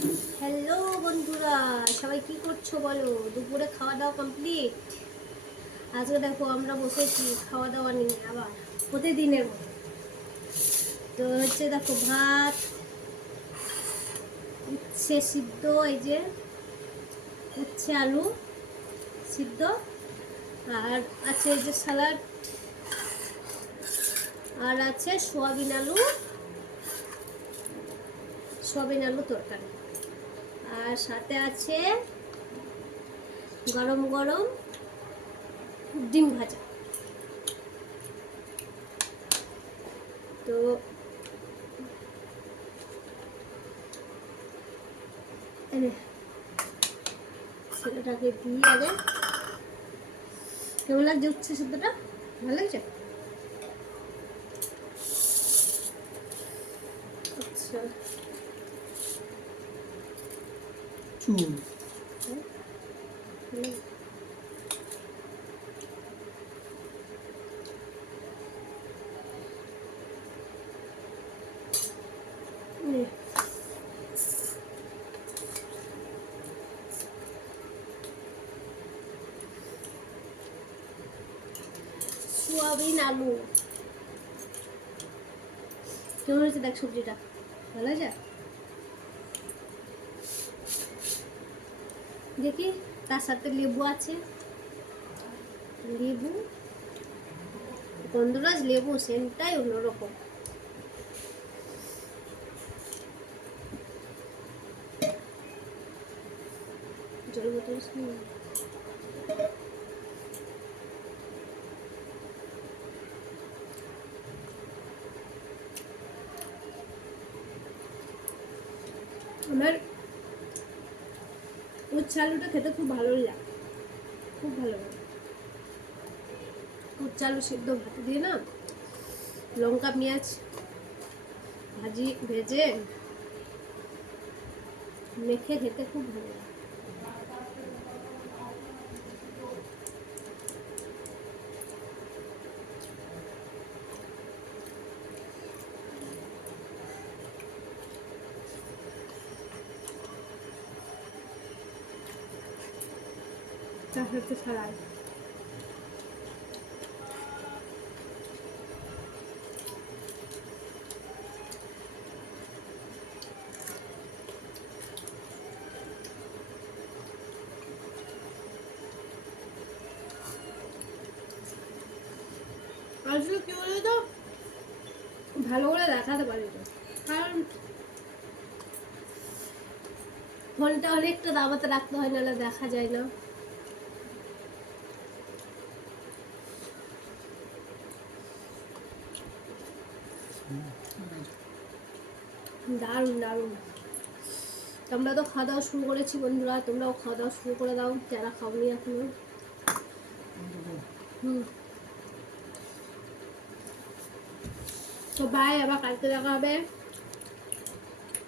Hello বন্ধুরা, সবাই কি করছো বলো? দুপুরে খাওয়া দাওয়া কমপ্লিট? আজকে দেখো আমরা বসেছি খাওয়া দাওয়া নিয়ে আবার প্রতিদিনের মতো। তো হচ্ছে দেখো ভাত, উচ্ছে সিদ্ধ, এই যে উচ্ছে আলু সিদ্ধ, আর আছে এই যে স্যালাড, আর আছে সোয়াবিন আলু তরকারি, আর সাথে আছে গরম গরম ডিম ভাজা। তো ছেলেটাকে দিয়ে আগে। কেমন লাগছে উচ্ছে সিদ্ধটা? ভালো লাগছে? আচ্ছা, সোয়াবিন আলু কেমন হয়েছে দেখ, সবজিটা ভালো হয়েছে। দেখি, তার সাথে লেবু আছে, লেবু, গন্ধরাজ লেবু, সেন্টটাই অন্যরকম। জল বোতল আমার উচ্ছে আলুটা খেতে খুব ভালো লাগে, খুব ভালো লাগে। উচ্ছে আলু সিদ্ধ ভাত দিয়ে না, লঙ্কা পেঁয়াজ ভেজে মেখে খেতে খুব ভালো লাগে। তার সাথে সালাদ। আসলে কি বলে তো, ভালো করে দেখাতে পারি তো, কারণ ফোনটা অনেকটা দাবাতে রাখতে হয়, নাহলে দেখা যায় না। দারুণ দারুণ। আমরা তো খাওয়া দাওয়া শুরু করেছি বন্ধুরা, তোমরাও খাওয়া দাওয়া শুরু করে দাও যারা খাওনি এখনো। তো বাই, আবার কালকে দেখা হবে।